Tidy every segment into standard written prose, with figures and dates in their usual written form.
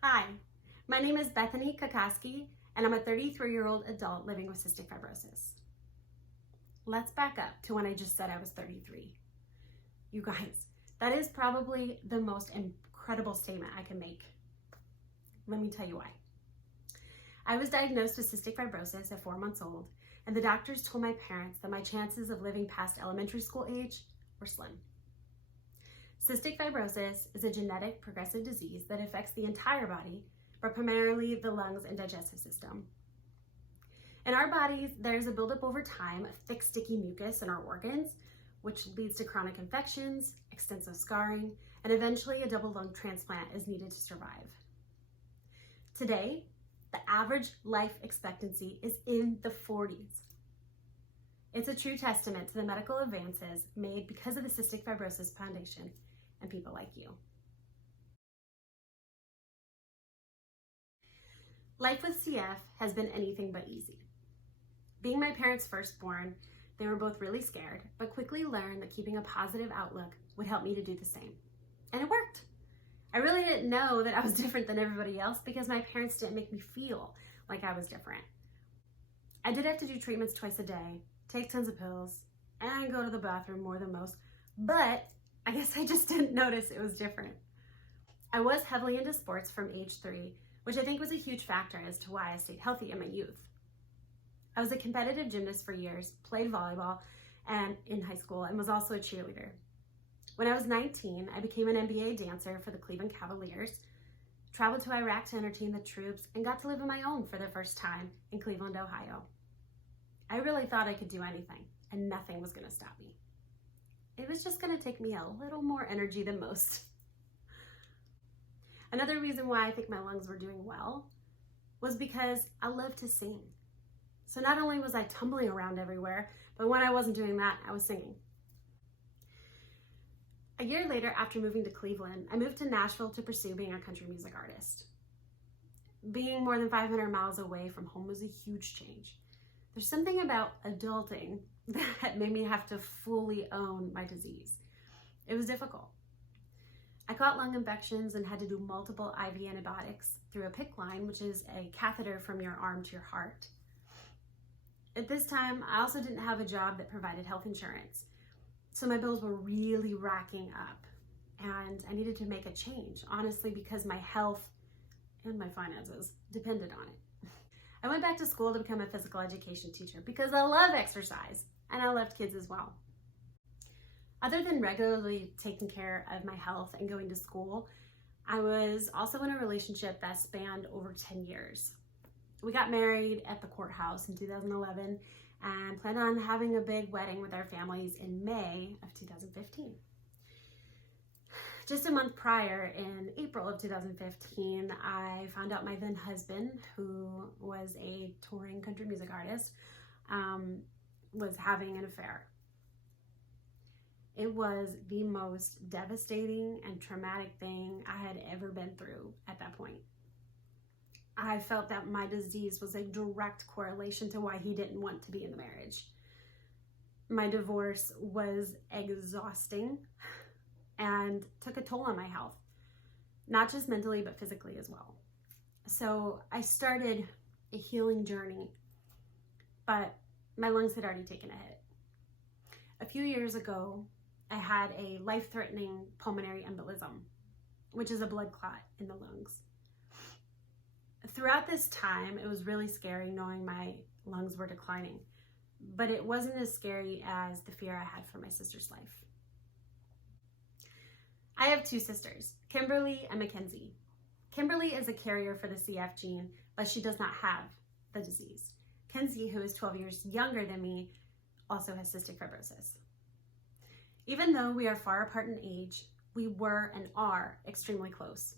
Hi, my name is Bethany Kokoski, and I'm a 33-year-old adult living with cystic fibrosis. Let's back up to when I just said I was 33. You guys, that is probably the most incredible statement I can make. Let me tell you why. I was diagnosed with cystic fibrosis at 4 months old, and the doctors told my parents that my chances of living past elementary school age were slim. Cystic fibrosis is a genetic progressive disease that affects the entire body, but primarily the lungs and digestive system. In our bodies, there's a buildup over time of thick, sticky mucus in our organs, which leads to chronic infections, extensive scarring, and eventually a double lung transplant is needed to survive. Today, the average life expectancy is in the 40s. It's a true testament to the medical advances made because of the Cystic Fibrosis Foundation and people like you. Life with CF has been anything but easy. Being my parents' firstborn, they were both really scared, but quickly learned that keeping a positive outlook would help me to do the same. And it worked. I really didn't know that I was different than everybody else because my parents didn't make me feel like I was different. I did have to do treatments twice a day, take tons of pills, and go to the bathroom more than most, but I guess I just didn't notice it was different. I was heavily into sports from age 3, which I think was a huge factor as to why I stayed healthy in my youth. I was a competitive gymnast for years, played volleyball and in high school, and was also a cheerleader. When I was 19, I became an NBA dancer for the Cleveland Cavaliers, traveled to Iraq to entertain the troops, and got to live on my own for the first time in Cleveland, Ohio. I really thought I could do anything, and nothing was going to stop me. It was just going to take me a little more energy than most. Another reason why I think my lungs were doing well was because I love to sing. So not only was I tumbling around everywhere, but when I wasn't doing that, I was singing. A year later, after moving to Cleveland, I moved to Nashville to pursue being a country music artist. Being more than 500 miles away from home was a huge change. There's something about adulting that made me have to fully own my disease. It was difficult. I caught lung infections and had to do multiple IV antibiotics through a PICC line, which is a catheter from your arm to your heart. At this time, I also didn't have a job that provided health insurance. So my bills were really racking up and I needed to make a change, honestly, because my health and my finances depended on it. I went back to school to become a physical education teacher because I love exercise and I loved kids as well. Other than regularly taking care of my health and going to school, I was also in a relationship that spanned over 10 years. We got married at the courthouse in 2011 and planned on having a big wedding with our families in May of 2015. Just a month prior, in April of 2015, I found out my then husband, who was a touring country music artist, was having an affair. It was the most devastating and traumatic thing I had ever been through at that point. I felt that my disease was a direct correlation to why he didn't want to be in the marriage. My divorce was exhausting and took a toll on my health, not just mentally, but physically as well. So I started a healing journey, but my lungs had already taken a hit. A few years ago, I had a life-threatening pulmonary embolism, which is a blood clot in the lungs. Throughout this time, it was really scary knowing my lungs were declining, but it wasn't as scary as the fear I had for my sister's life. I have 2 sisters, Kimberly and Mackenzie. Kimberly is a carrier for the CF gene, but she does not have the disease. Kenzie, who is 12 years younger than me, also has cystic fibrosis. Even though we are far apart in age, we were and are extremely close.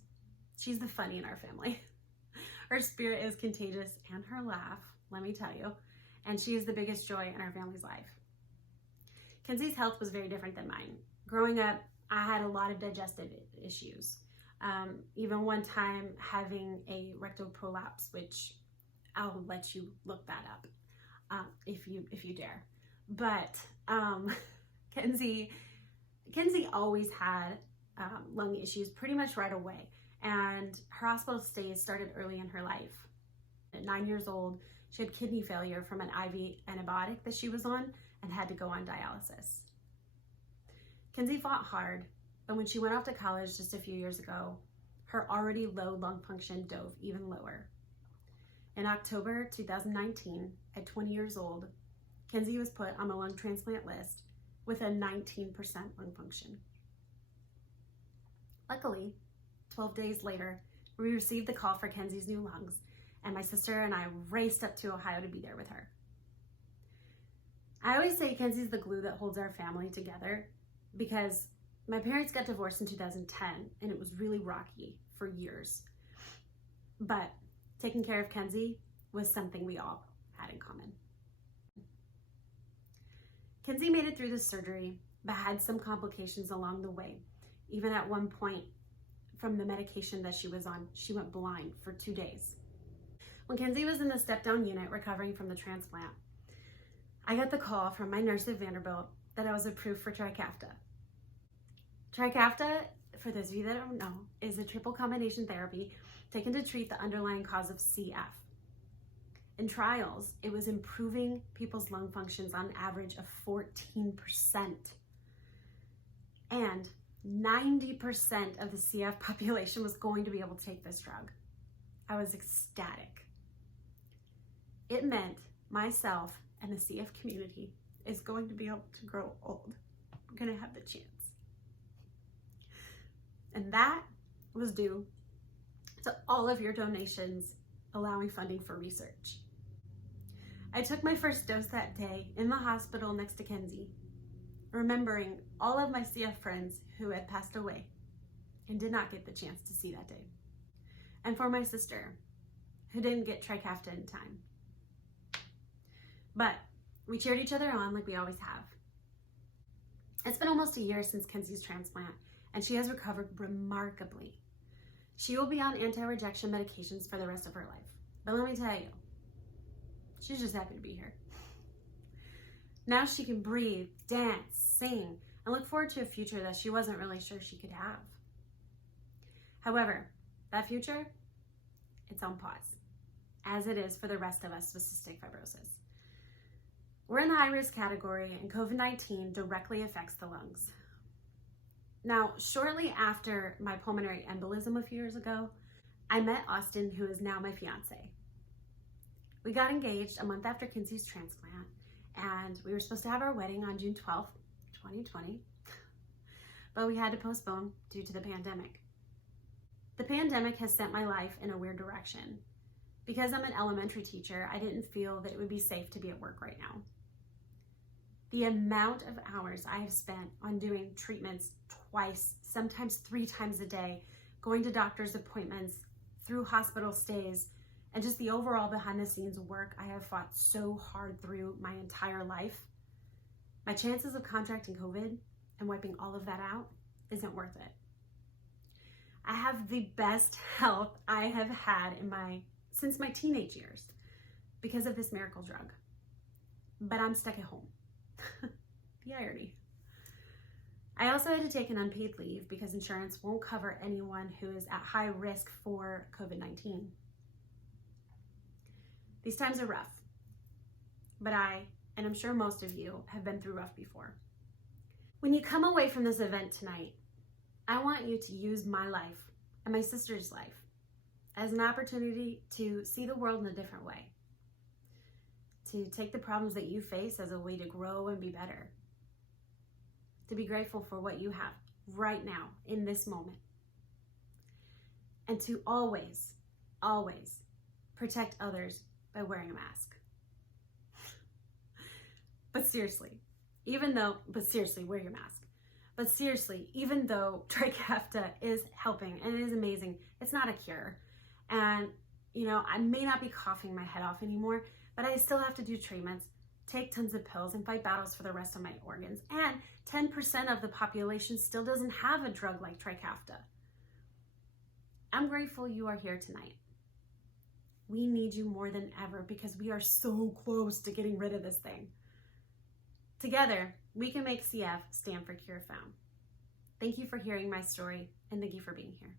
She's the funny in our family. Her spirit is contagious and her laugh, let me tell you, and she is the biggest joy in our family's life. Kenzie's health was very different than mine. Growing up, I had a lot of digestive issues. Even one time having a rectal prolapse, which I'll let you look that up if you dare. But Kenzie always had lung issues pretty much right away. and her hospital stays started early in her life. At 9 years old, she had kidney failure from an IV antibiotic that she was on and had to go on dialysis. Kenzie fought hard, but when she went off to college just a few years ago, her already low lung function dove even lower. In October 2019, at 20 years old, Kenzie was put on the lung transplant list with a 19% lung function. Luckily, 12 days later, we received the call for Kenzie's new lungs, and my sister and I raced up to Ohio to be there with her. I always say Kenzie's the glue that holds our family together because my parents got divorced in 2010 and it was really rocky for years. But taking care of Kenzie was something we all had in common. Kenzie made it through the surgery, but had some complications along the way. Even at one point, from the medication that she was on, she went blind for 2 days. When Kenzie was in the step-down unit recovering from the transplant, I got the call from my nurse at Vanderbilt that I was approved for Trikafta. Trikafta, for those of you that don't know, is a triple combination therapy taken to treat the underlying cause of CF. In trials, it was improving people's lung functions on average of 14%. And 90% of the CF population was going to be able to take this drug. I was ecstatic. It meant myself and the CF community is going to be able to grow old. I'm going to have the chance. And that was due to all of your donations allowing funding for research. I took my first dose that day in the hospital next to Kenzie, remembering all of my CF friends who had passed away and did not get the chance to see that day. And for my sister, who didn't get Trikafta in time. But we cheered each other on like we always have. It's been almost a year since Kenzie's transplant, and she has recovered remarkably. She will be on anti-rejection medications for the rest of her life. But let me tell you, she's just happy to be here. Now she can breathe, dance, sing, and look forward to a future that she wasn't really sure she could have. However, that future, it's on pause, as it is for the rest of us with cystic fibrosis. We're in the high-risk category, and COVID-19 directly affects the lungs. Now, shortly after my pulmonary embolism a few years ago, I met Austin, who is now my fiance. We got engaged a month after Kenzie's transplant, and we were supposed to have our wedding on June 12th, 2020, but we had to postpone due to the pandemic. The pandemic has sent my life in a weird direction. Because I'm an elementary teacher, I didn't feel that it would be safe to be at work right now. The amount of hours I have spent on doing treatments twice, sometimes 3 times a day, going to doctor's appointments, through hospital stays, and just the overall behind the scenes work I have fought so hard through my entire life, my chances of contracting COVID and wiping all of that out isn't worth it. I have the best health I have had since my teenage years because of this miracle drug, but I'm stuck at home. The irony. I also had to take an unpaid leave because insurance won't cover anyone who is at high risk for COVID-19. These times are rough, but I, and I'm sure most of you, have been through rough before. When you come away from this event tonight, I want you to use my life and my sister's life as an opportunity to see the world in a different way, to take the problems that you face as a way to grow and be better, to be grateful for what you have right now in this moment, and to always, always protect others by wearing a mask. But seriously, wear your mask. But seriously, even though Trikafta is helping and it is amazing, it's not a cure. And, I may not be coughing my head off anymore, but I still have to do treatments, take tons of pills, and fight battles for the rest of my organs. And 10% of the population still doesn't have a drug like Trikafta. I'm grateful you are here tonight. We need you more than ever because we are so close to getting rid of this thing. Together, we can make CF stand for Cure Found. Thank you for hearing my story, and thank you for being here.